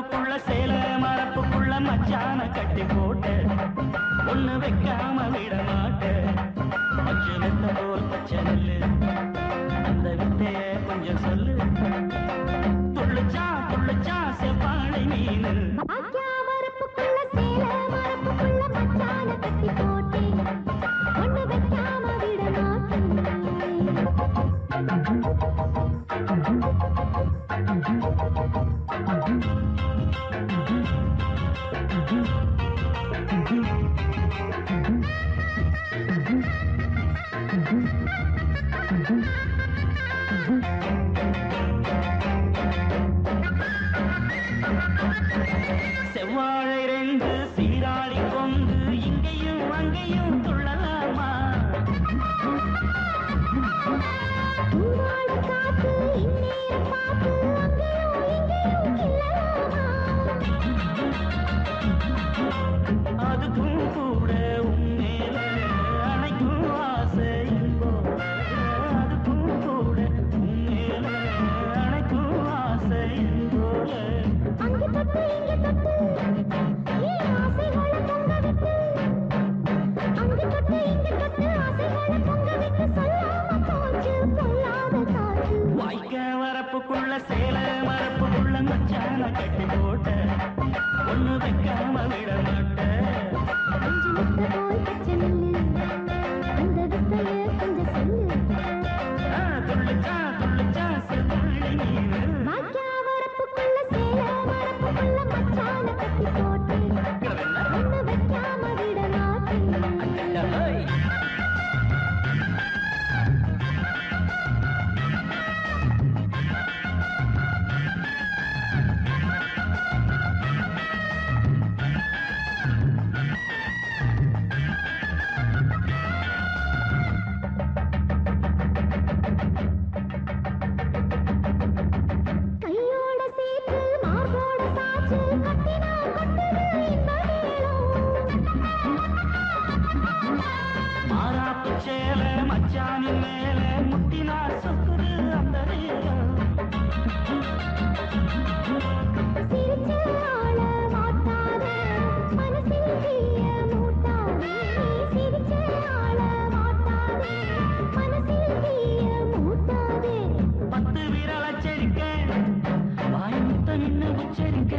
வரப்புக்குள்ள சேல மரப்புக்குள்ள மச்சான கட்டி போட்டு ஒண்ணு வைக்காம விட மாட்டேன். பச்சை வெத்த போல் பச்சை நெல்லு அந்த வித்தைய கொஞ்சம் சொல்லு. துள்ளுச்சா துள்ளுச்சா செவ்வாழை மீனு வரப்புக்குள்ள சேல மரப்புக்குள்ள மச்சான கட்டி போட்டு ஒண்ணு வைக்காம விட மாட்டேன். செவ்வாழை ரெண்டு சீராடி கொண்டு இங்கேயும் அங்கேயும் துள்ளலாமா? காத்து இந்நேரம் பார்த்து அங்கேயும் இங்கேயும் கிள்ளலாமா? அதுக்கும் கூட உன்மேல அணைக்கும் ஆசை போல. அதுக்கும் கூட உன்மேல அணைக்கும் ஆசை போல. அங்கு தொட்டு இங்கு தொட்டு ஏன் ஆசைகளை பொங்க விட்டு, அங்கு தொட்டு இங்கு தொட்டு ஆசைகளை பொங்க விட்டு சொல்லாம போச்சு பொல்லாத காற்று. வாய்க்க வரப்புக்குள்ள சேல மரப்புக்குள்ள மச்சான கட்டி போட்ட ஒண்ணு வைக்காம விட மாட்டேன். அஞ்சு முட்டை போல் பச்சை நெல்லு அந்த வித்தைய கொஞ்சம் சொல்லு. துள்ளுச்சா துள்ளுச்சா செவ்வாழை மீனு வாய்க்கா வரப்புக்குள்ள சேல மரப்புக்குள்ள மச்சான கட்டி போட்டு ஒண்ணு வைக்காம விட மாட்டேன். கையோட சேர்த்து மார்போட சாச்சு கட்டினா கொட்டுது இந்த மாறாப்பு சேல மச்சானின் மேல முட்டினா சொக்குது அந்த நேரம். சிரிச்சு ஆள மாட்டாதே மனசில் தீய மூட்டாதே. சிரிச்சு ஆள மாட்டாதே மனசில் தீய மூட்டாதே. 10 விரல் அச்சரிக்க வாய் முத்தம் இன்னும் உச்சரிக்க.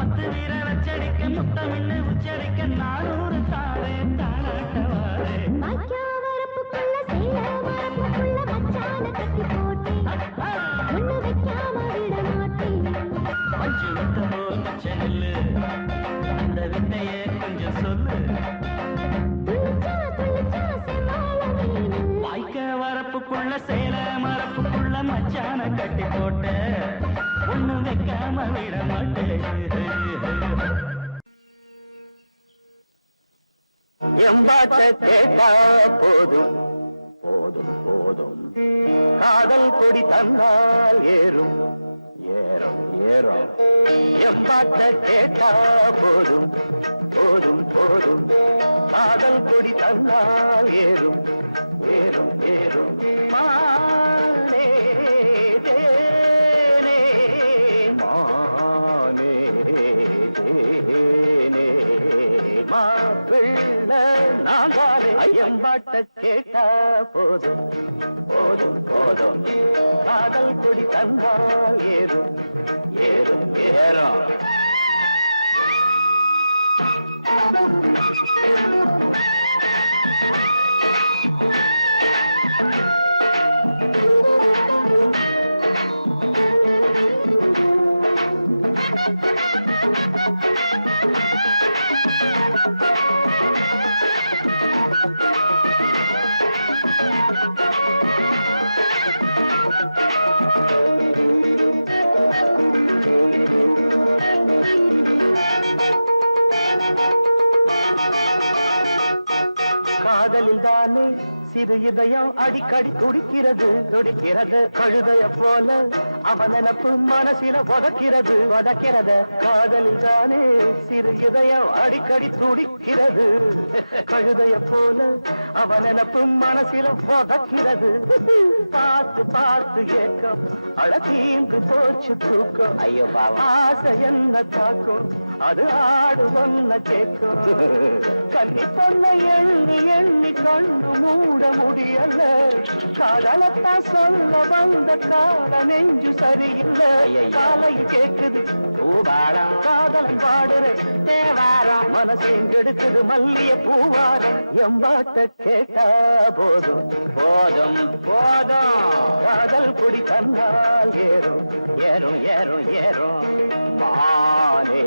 10 விரல் அச்சரிக்க முத்தம் இன்னும் உச்சரிக்க 400 தாரே தாராட்டவாரே. வாய்க்கா வரப்புக்குள்ள சேல மரப்புக்குள்ள மச்சான கட்டி போட்டு ஒண்ணு வைக்காம விட மாட்டேன். பஞ்சு வித்த போல் பச்சை நெல்லு அந்த வித்தைய கொஞ்சம் சொல்லு. துள்ளுச்சா துள்ளுச்சா செவ்வாழை மீனு வாய்க்க வரப்புக்குள்ள சேல மரப்புக்குள்ள மச்சான கட்டி போட்ட ஒண்ணு வைக்காம விட மாட்டேன். எம்பாட்ட கேட்டா போதும் போதும் போதும், காதல் கொடி தந்தால் ஏறும் ஏறும் ஏறும். எம்பாட்ட கேட்டா போதும் போதும் போதும், காதல் கொடி தந்தால் ஏறும் ஏறும் ஏறும். மானே தேனே மானே தேனே மாப்பிள்ள நாங்காலே. ஐயம்பாட்ட கேட்டா போதும் போதும் போதும், காதல் கொடி தந்தால் ஏறும் ஏறும் ஏறும். காதலில் தானே சிறு இதயம் அடிக்கடி துடிக்கிறது துடிக்கிறது. கழுதைய போல அவன் நினப்பு மனசில வதக்கிறது வதக்கிறது. காதலில் தானே சிறு இதயம் அடிக்கடி துடிக்கிறது. கழுதைய போல அவன் நினப்பு மனசில உதக்கிறது. பார்த்து பார்த்து ஏக்கம் அழகீந்து போச்சு தூக்கம். ஐயோ ஆசை என்ன தாக்கும் அது ஆடு ஒன்ன கேட்கும். கண்ணி பொண்ண எண்ணி எண்ணி கண்ணு மூட முடியல. காதலத்தான் சொல்ல வந்த கால நெஞ்சு சரியில்லை. காலை கேக்குது காதலன் பாடுற தேவாரம். மனசையும் கெடுக்குது மல்லிய பூவாரம். எம்பாட்ட கேட்டா போதும் போதும் போதும். காதல் கொடி தந்தால் ஏறும் ஏறும் ஏறும் ஏறும். மானே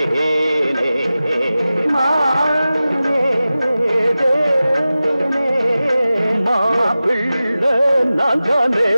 ஏனே மானே தேனே மாப்பிள்ளை நான் தானே.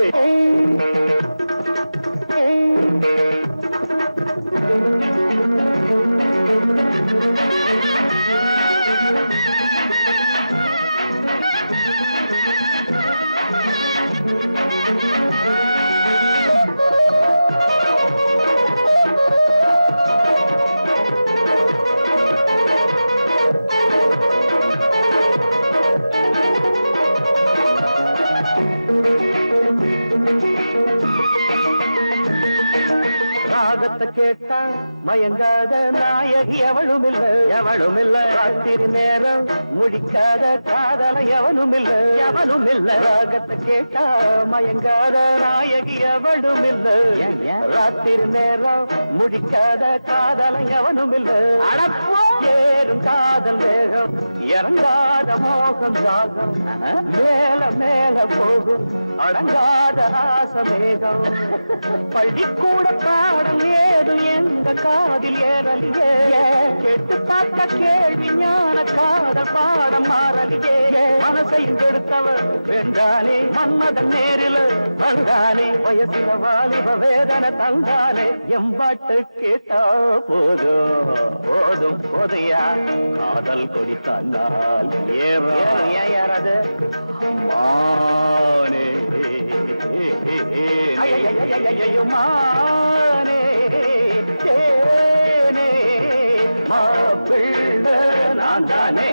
ராகத்தை கேட்டா மயங்காத நாயகி எவளும் இல்ல எவளும் இல்ல. ராத்திரி நேரம் முடிக்காத காதல எவனும் இல்ல எவனும் இல்ல. ராகத்தை கேட்டா மயங்காத நாயகி எவளும் இல்ல. ராத்திரி நேரம் முடிக்காத காதல எவனும் இல்ல. ஏறும் காதல் வேகம் இறங்காத மோகம் ராகம். மேல மேல போகும் அடங்காத ஆசமேகம். பள்ளிக்கூட பாடம் ஏதும் எங்க காதில் ஏறலியே. கேட்டு பார்த்த கேள்வி ஞான காதல் பாடம் மாறலியே. மனசையும் கெடுத்தவர் வென்றானே மன்மதன் நேரில் வந்தானே. வயசில வாலிப வேதனை தந்தானே. எம்பாட்டு கேட்டா போதும் போதும் போதையா. காதல் கொடி தந்தால் ஏறது மானே மானே தேனே மாப்பிள்ளை நான் தானே.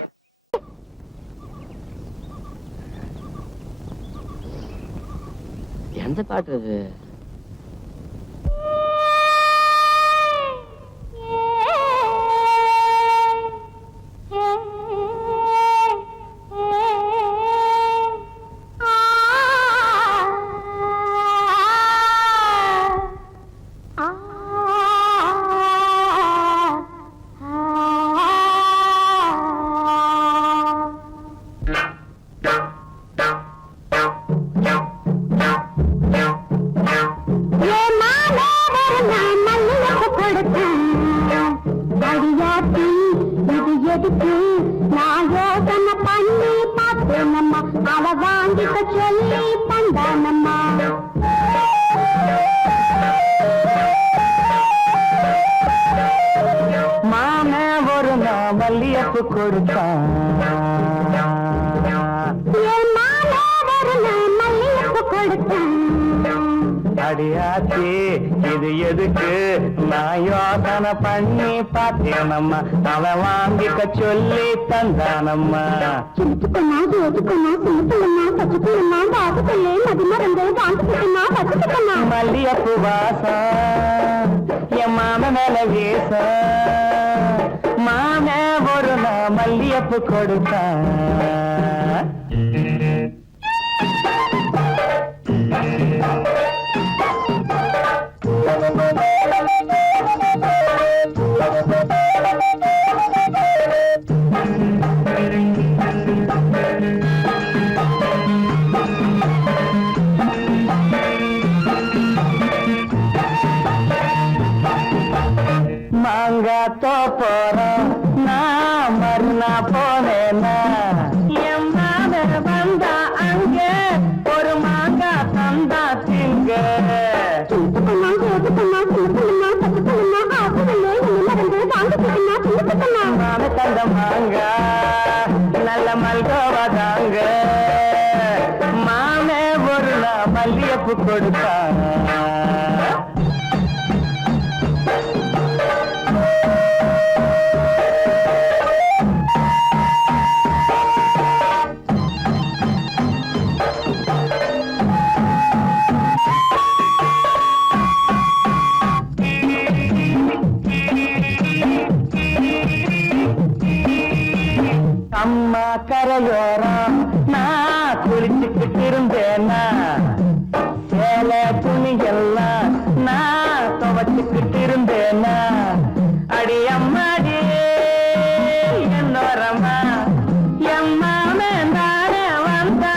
எந்த பாட்டு இது? மாமே ஒரு நான் மல்லியப்பு கொடுத்தான். அடியாச்சி இது எதுக்கு நான் யோசனை பண்ணி பார்த்தேனம்மா. அவன் வாங்கிக்க சொல்லி தந்தானம்மா. மல்லியப்பு வாசம் என் மாம மேல வீச. மாம ஒரு நான் மல்லியப்பு கொடுத்தான். மாங்காத்தோ போறோம் நான் மறுநா போனேன்னா. என் மாம வந்தா அங்க ஒரு மாங்கா தந்தா திங்க. மாம தந்த மாங்கா நல்ல மல்கோவா தாங்க. மாமே ஒரு நான் மல்லியப்பு கொடுத்தா. துணி எல்லாம் நான் துவச்சுக்கிட்டு இருந்தேனா அடி அம்மாடி என்னோரம்மா எம்மாமே தானே வந்தா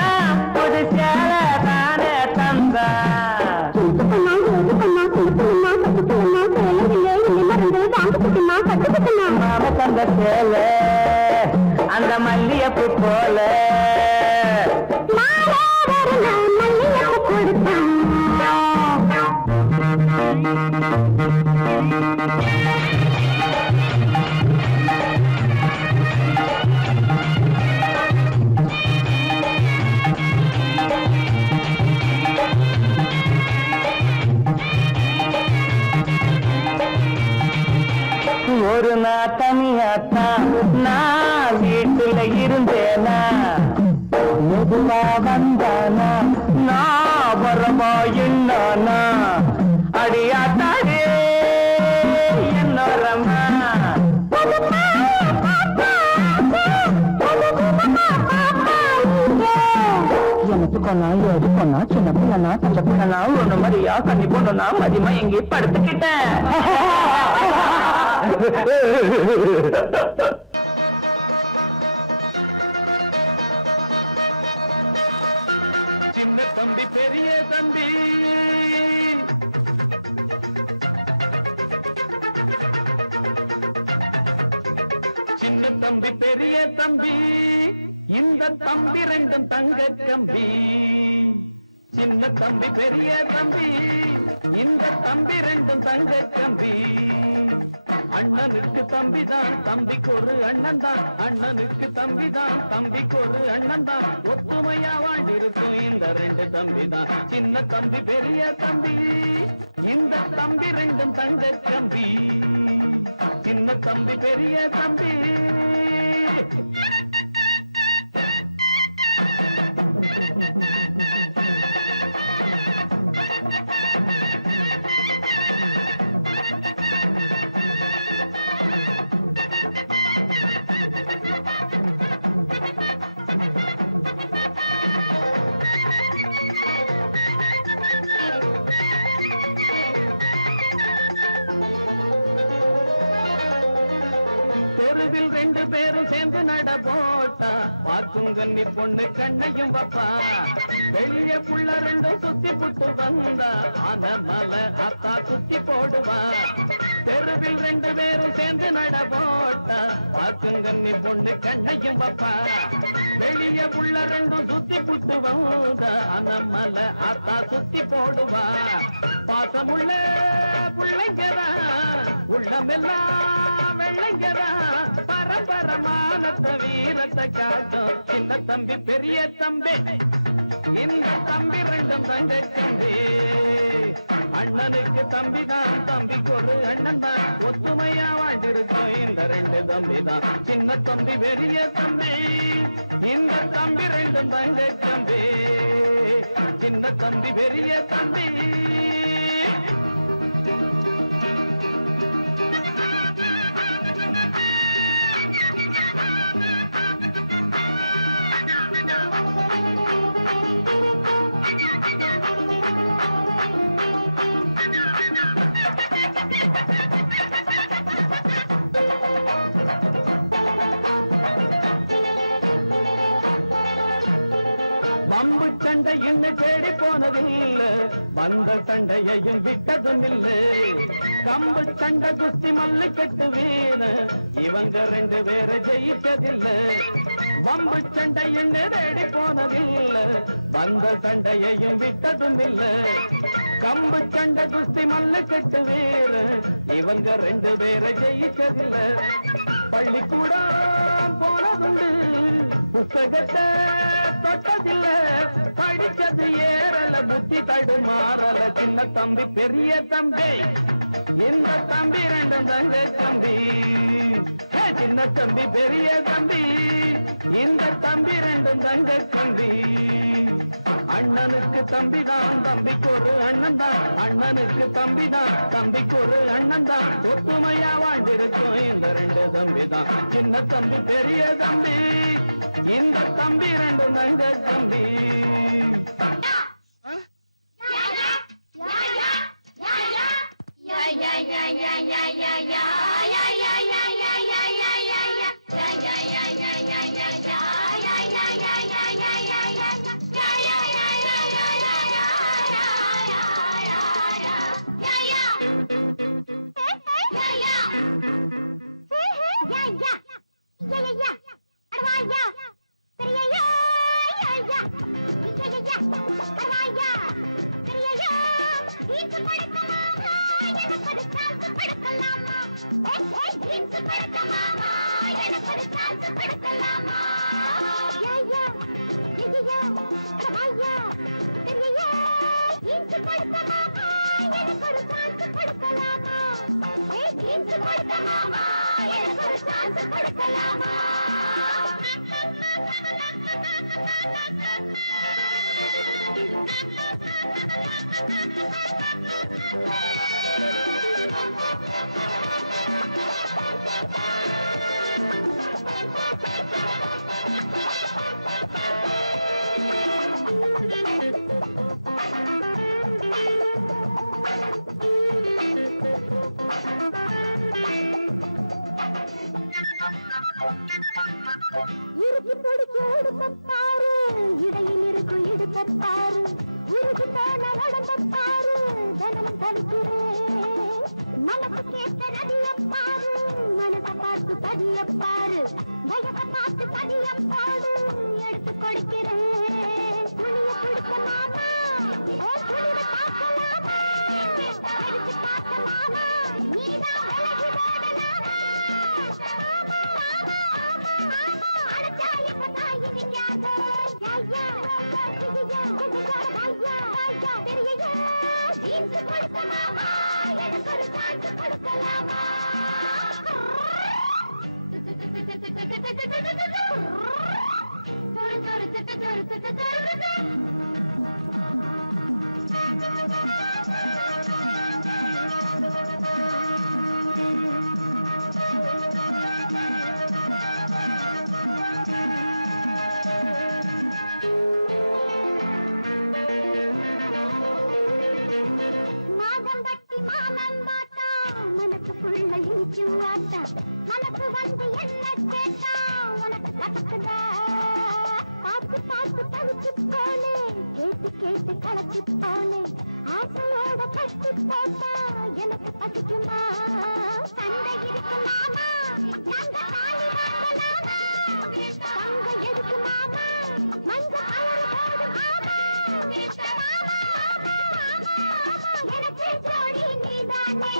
புது சேலை தானே தந்தா மாம தந்த சேலை அந்த மல்லியப்பு போல ஒரு நாள் தனியாத்தான் நான் வீட்டுல இருந்தேனா மெதுவா வந்தானா நான் வரவா என்னானா அடியாத்தாடே என்னோரம்மா எனக்கு கொண்டா எது கொண்டா சின்ன பிள்ளனா பச்சை பிள்ளனா ஒண்ணு மாதிரியா கண்ணி பொண்ணுனா மதியமா எங்கே படுத்துக்கிட்டேன் சின்ன தம்பி பெரிய தம்பி சின்ன தம்பி பெரிய தம்பி இந்த தம்பி ரெண்டும் தங்க கம்பி சின்ன தம்பி பெரிய தம்பி இந்த தம்பி ரெண்டும் தங்க கம்பி அண்ணனுக்கு தம்பிதான் தம்பிக்கு ஒரு அண்ணன் தான் அண்ணனுக்கு தம்பிதான் தம்பிக்கு ஒரு அண்ணன் தான் ஒத்துமையா வாழ்ந்திருக்கும் இந்த ரெண்டு தம்பி தான் சின்ன தம்பி பெரிய தம்பி இந்த தம்பி ரெண்டும் தங்க தம்பி சின்ன தம்பி பெரிய தம்பி தெருவில் ரெண்டு பேரும் சேர்ந்து நட போட்டா பார்க்கும் கன்னி பொண்ணு கண்ணையும் வப்பா வெளிய புள்ள ரெண்டும் சுத்தி புட்டு வந்தா ஆன மலை அத்தா சுத்தி போடுவா தெருவில் ரெண்டு பேரும் சேர்ந்து நட போட்டா பார்க்கும் கன்னி பொண்ணு கண்ணையும் வப்பா வெளிய புள்ள ரெண்டும் சுத்தி புட்டு வந்தா ஆன மலை அத்தா சுத்தி போடுவா பாசமுள்ள புள்ளைங்கதா உள்ளமெல்லாம் வெள்ளைங்கதா பரம்பரமானத்த வீரத்தை காட்டும் சின்ன தம்பி பெரிய தம்பி இந்த தம்பி ரெண்டும் தங்க தம்பி அண்ணனுக்கு தம்பிதான் தம்பிக்கு ஒரு அண்ணன் தான் ஒத்துமையா வாழ்ந்திருக்கும் இந்த ரெண்டு தம்பி தான் சின்ன தம்பி பெரிய தம்பி இந்த தம்பி ரெண்டும் தங்க தம்பி சின்ன தம்பி பெரிய தம்பி பம்பு சண்டை இன்னும் தேடி போனதில்லை வந்த சண்டையையும் விட்டதும் இல்லை கம்பு சண்டை குஸ்தி மல்லு கட்டு வீண இவங்க ரெண்டு பேரை ஜெயிச்சதில்லை பம்பு சண்டை இன்னும் தேடி போனதில்லை வந்த சண்டையையும் விட்டதும் இல்லை கம்பு சண்டை குஸ்தி மல்லு கட்டு வீண இவங்க ரெண்டு பேரை ஜெயிச்சதில்லை பள்ளிக்கூடம் போனதுண்டு புத்தகத்தை தொட்டதில்ல படிச்சது ஏறல புத்தி தடுமாறல சின்ன தம்பி பெரிய தம்பி இந்த தம்பி ரெண்டும் தங்க தம்பி சின்ன தம்பி பெரிய தம்பி இந்த தம்பி ரெண்டும் தங்க தம்பி அண்ணனுக்கு தம்பிதான் தம்பிக்கு ஒரு அண்ணன் தான் அண்ணனுக்கு தம்பிதான் தம்பிக்கு ஒரு அண்ணன் தான் ஒத்துமையா வாழ்ந்திருக்கும் இந்த ரெண்டு தம்பி தான் சின்ன தம்பி பெரிய தம்பி இந்த தம்பி ரெண்டு தங்க தம்பி இருக்கு பிடிச்சு உடுப்பாரு, இடையில் இருக்கும் இடுப்பாரு, உருகி போன உடம்பாரு, தனமும் தவிக்கிறேன். மனசு கேட்ட நதியப்பாரு, மனச பார்த்து பதியப்பாரு, வயச பார்த்து பதியப்பாடு, எடுத்து கொடுக்கிறேன். துணிய கொடுக்க மாமா, ஓ துணிய பார்க்கலாமா, எடுத்து பார்க்கலாமா, நீதான் விலகி ஓடலாமா. மனசு வந்து என்ன கேட்டா உனக்கு கத்துக்குதா, பார்த்து பார்த்து பழிச்சு போனே, கேட்டு கேட்டு கலச்சு போனே, ஆசையோட கட்டி போட்டா எனக்கு பசிக்குமா. சண்டை இருக்கு மாமா, நாங்க தாலி வாங்கலாமா, தங்க எதுக்கு மாமா, மஞ்ச கலர் போடும் மாமா, எனக்கு ஜோடி நீதானே.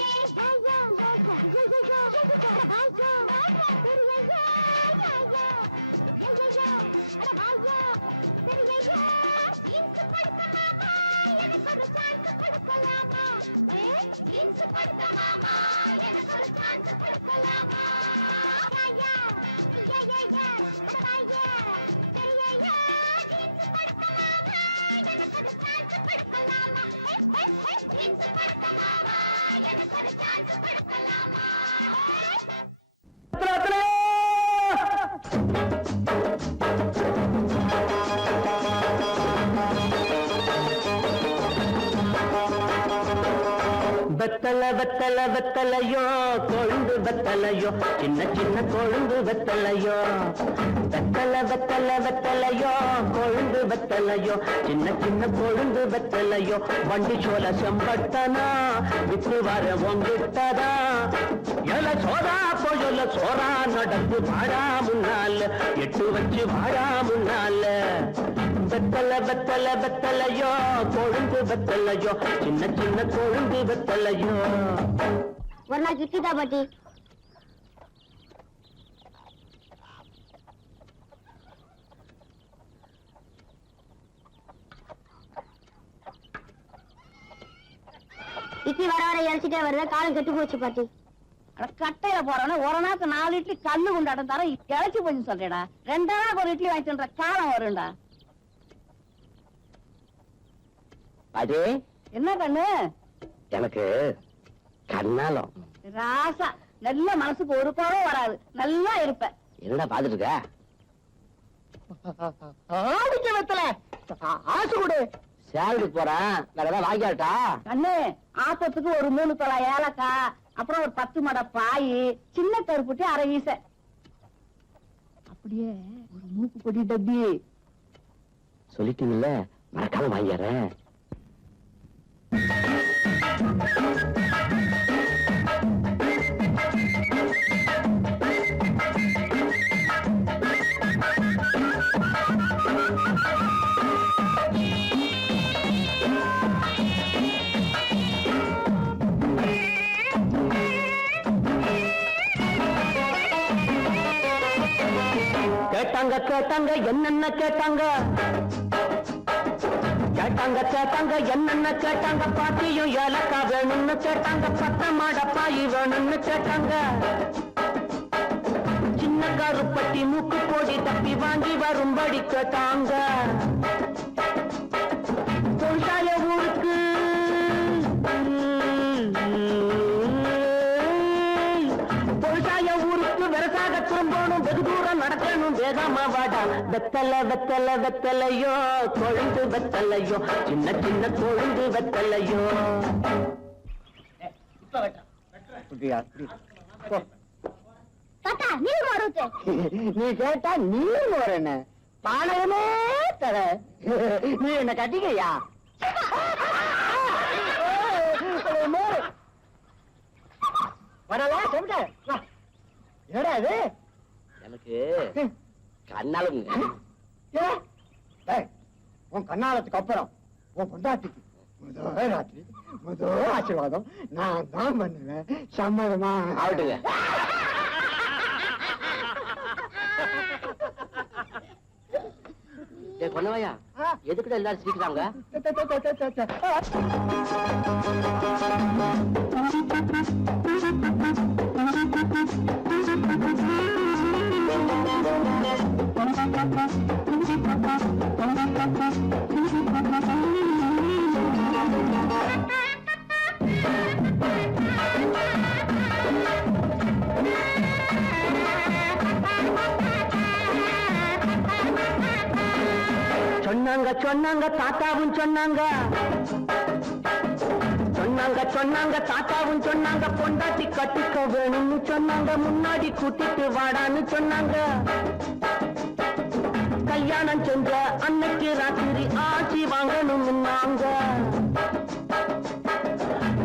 வெத்தல வெத்தல வெத்தலையோ, கொழுந்து வெத்தலையோ, சின்ன சின்ன கொழுந்து வெத்தலையோ. வெத்தல வெத்தல வெத்தலையோ, கொழுந்து வெத்தலையோ, சின்ன சின்ன கொழுந்து வெத்தலையோ. வண்டி சோல செம்பட்டனா வித்து வர உங்கிட்டதா, எல சோதா போயொல்ல சோரா நடந்து வாடா முன்னால, எட்டு வச்சு வாடா முன்னால. வெத்தல வெத்தல வெத்தலையோ, கொழுந்து வெத்தலையோ, சின்ன சின்ன கொழுந்து வெத்தலையோ. ஒரு நாள் கிட்டிதா பாட்டி. இட்லி வர வர இறச்சிட்டே வருது, காலம் கெட்டு போச்சு பாட்டி. கட்டையில போறவன ஒரு நாளுக்கு 4 இட்லி கல்லு கொண்டாட்டம் தர இழைச்சி போச்சு சொல்றேடா. 2 நாளுக்கு ஒரு இட்லி வாங்கிட்டு காலம் வரும்டா. அது என்ன கண்ணு? எனக்கு கண்ணாலம் ராசா, நல்ல மனசுக்கு ஒரு கோவம் வராது, நல்லா இருப்ப. என்னடா பாத்துட்டு இருக்க? ஆடிக்க வெத்தல ஆசை கொடு. சேலரி போறேன், வேற ஏதாவது வாங்கியாட்டா? கண்ணு, ஆப்பத்துக்கு ஒரு 3 தொலை ஏலக்காய், அப்புறம் ஒரு 10 மட பாய், சின்ன கருப்புட்டி, அரை வீச, அப்படியே ஒரு மூக்கு பொடி டப்பி. சொல்லிட்டீங்கல்ல, மறக்காம வாங்கிடுறேன். கேட்டாங்க கேட்டாங்க என்னென்ன கேட்டாங்க, கேட்டாங்க கேட்டாங்க என்னென்ன கேட்டாங்க, பாட்டியும் ஏலக்கா வேணும்னு கேட்டாங்க, 10 மாட பாய் வேணும்னு கேட்டாங்க, சின்ன கருப்பட்டி மூக்கு போடி தப்பி வாங்கி வரும்படி கேட்டாங்க. தொழிலாய ஊருக்கு தொழிலாய ஊருக்கு விவசாய திரும்பணும், வெகு தூரம் நடக்கணும், வேகமா வாடா. வெத்தலை வெத்தலை வெத்தலையோ, கொழுந்து வெத்தலையோ, சின்ன சின்ன கொழுந்து வெத்தலையோ. தாத்தா நீர் மாறுது. நீ கேட்டா நீர் வரேன பானகமே தர, நீ என்ன கட்டிக்கையா? வரலாம் சொல்லிட்ட. என்னடா இது? எனக்கு கண்ணாலும் உன் கண்ணாலத்துக்கு அப்புறம் உன் பொண்டாட்டிக்கு முதல் ராத்திரி முதல் ஆசீர்வாதம் நான் தான் பண்ணுவேன். சம்மதமா? ஆகட்டுங்க. கொன்னவையா, எதுக்குடா எல்லாரும் சிரிக்கிறாங்க? சொன்னாங்க சொன்னாங்க தாத்தாவும் சொன்னாங்க, சொன்னாங்க சொன்னாங்க தாத்தாவும் சொன்னாங்க, பொண்டாட்டி கட்டிக்க வேணும்னு சொன்னாங்க, முன்னாடி கூட்டிட்டு வாடான்னு சொன்னாங்க. கல்யாணம் செஞ்ச அன்னைக்கு ராத்திரி ஆட்சி வாங்கணும் நாங்க,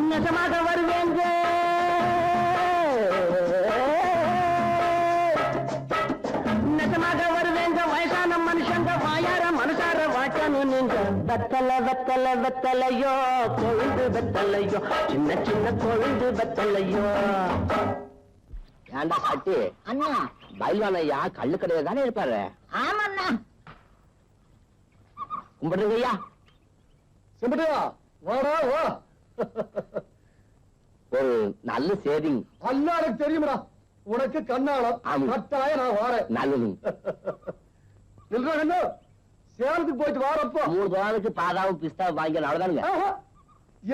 நிஜமாக வருவேங்க, நிஜமாக வருவேங்க, வயசான மனுஷங்க வாயார மனசார வாட்டணும் நீங்க. வெத்தலை வெத்தலை வெத்தலையோ, கொழுந்து வெத்தலையோ, சின்ன சின்ன கொழுந்து வெத்தலையோ. ஏண்டா சாட்டி அண்ணா. பயில்வானையா கள்ளு கடையில தானே இருப்பாரு? ஆமாண்ணா. கும்பிடுங்க ஐயா. சிம்பிட்டியா வாடா வா. ஒரு நல்ல சேவிங். அல்ல எனக்கு தெரியுமடா, உனக்கு கண்ணாளம் ஆமா. கட்டாய நான் வாரேன். நல்லது. இல்ல சேலத்துக்கு போயிட்டு வாரப்போ 3 தோரானுக்கு பாதாவும் பிஸ்தா வாங்கி அவ்வளவுதானுங்க.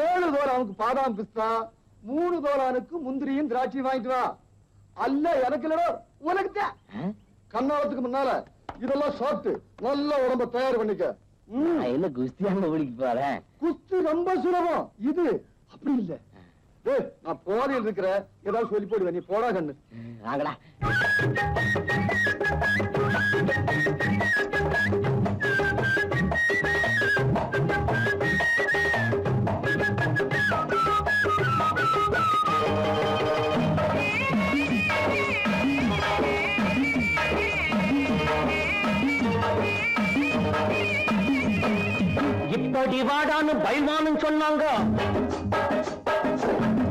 7 தோரானுக்கு பாதாம் பிஸ்தா, 3 தோரானுக்கு முந்திரியும் திராட்சை வாங்கிட்டு வா. அல்ல எனக்கு இல்லடா, உனக்கு தான். கண்ணாளத்துக்கு முன்னால இதெல்லாம் சாப்பிட்டு நல்ல உடம்ப தயார் பண்ணிக்க. நான் என்ன குஸ்தியாங்க ஓடிக்கு போறேன்? குஸ்தி ரொம்ப சுலபம், இது அப்படி இல்ல. ஏய், நான் போதையில் இருக்கிற ஏதாவது சொல்லி போடுவேன், நீ போடா கண்ணு. வாங்கடா. இப்படி வாடான்னு பயில்வானும் சொன்னாங்க,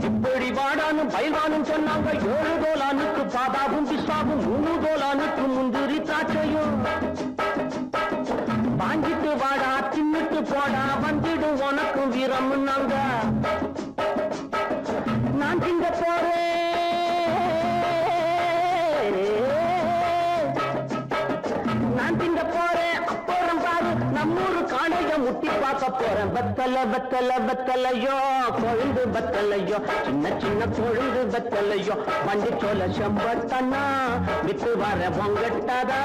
இப்படி வாடான்னு பயில்வானும் சொன்னாங்க, 7 தோலானுக்கு பாதாவும் பிஸ்தாவும், 3 தோலானுக்கு முந்திரி திராட்சையும். வாங்கிட்டு வாடா தின்னுட்டு போடா, வந்துடு உனக்கும் வீரம்னாங்க. நான் திங்க போறேன், நான் திங்க போறேன், அப்புறம் பாரு நம்மூரு காணைய முட்டி பார்க்க போறேன். வெத்தலை வெத்தலை வெத்தலையோ, கொழுந்து வெத்தலையோ, சின்ன சின்ன கொழுந்து வெத்தலையோ, வண்டி சோல செம்பட்டனா விட்டு வர பொங்கட்டதா.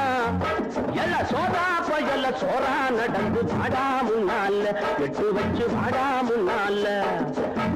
எல்ல சோதா போயல்ல சோறா நடந்து வாடா முன்னால, விட்டு வச்சு வாடா முன்னால.